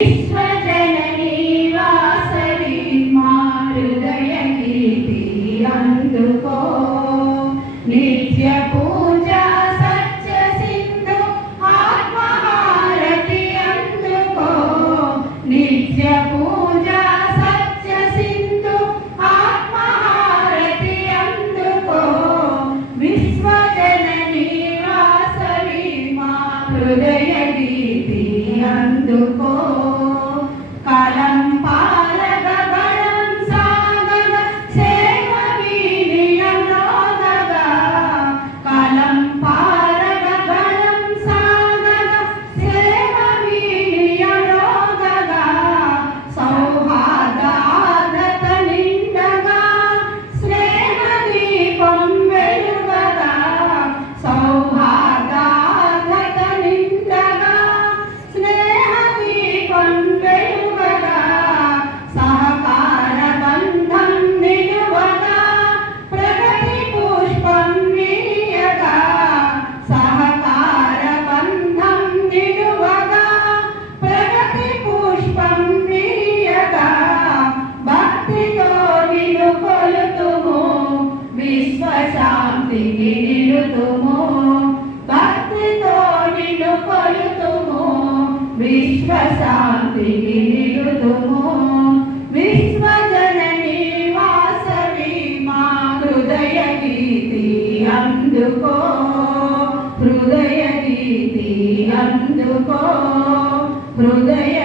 విశ్వజననీ వాసవి మా హృదయ గీతి అందుకో నిత్య పూజా సత్య సింధు ఆత్మహారతి అందుకో నిత్య పూజా సత్య సింధు ఆత్మహారతి అందుకో విశ్వజననీ వాసవి మా హృదయ గీతి అందుకో శాంతికి నిలుతుము భక్తితో నిన్ను కొలుతుము విశ్వశాంతికి నిలుతుము విశ్వజననీ వాసవి మా హృదయ గీతి అందుకో హృదయ గీతి అందుకో హృదయ